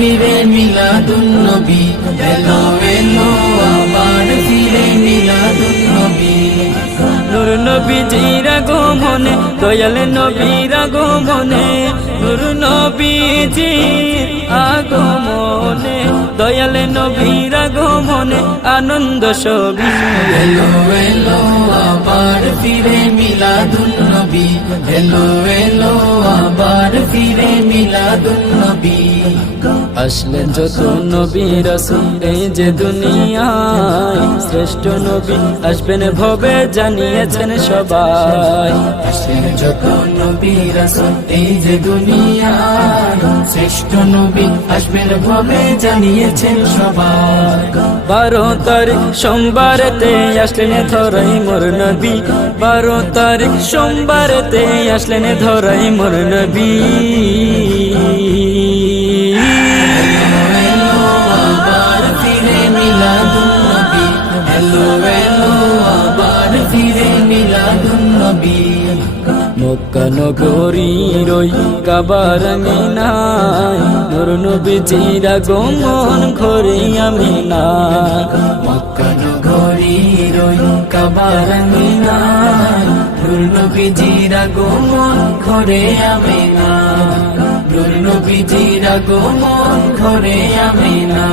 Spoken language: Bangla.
ফিরে মিলাদুন নবী, এলো এলো আবার ফিরে মিলাদুন নবী। নূর নবীজির আগমনে, দয়াল নবীর আগমনে, নূর নবীজির আগমনে, দয়াল নবীর আগমনে আনন্দ সবই। এলো এলো আবার ফিরে মিলাদুন নবী, এলো এলো আবার ফিরে মিলাদুন নবী। আসলেন যত নবী রাসূল এই যে দুনিয়ায়, শ্রেষ্ঠ নবী আসবেন ভবে জানিয়েছেন সবাই। আসলেন যত নবী রাসূল এই যে দুনিয়ায়, শ্রেষ্ঠ নবী আসবেন ভবে জানিয়েছেন সবাই। 12 তারিখ সোমবারেতে আসলেন ধরাই মোর নবী, 12 তারিখ সোমবারেতে আসলেন ধরাই মোর নবী। আবার ফিরে মিলাদুন নবী, এলো এলো আবার ফিরে মিলাদুন নবী। মক্কা নগরীর ওই কাবার মিনায়, নূর নবীজির আগমন ঘরে আমিনায়। মক্কা নগরীর ওই কাবার মিনায়, নূর নবীজির আগমন ঘরে আমিনা, নূর নবীজির আগমন ঘরে আমিনা।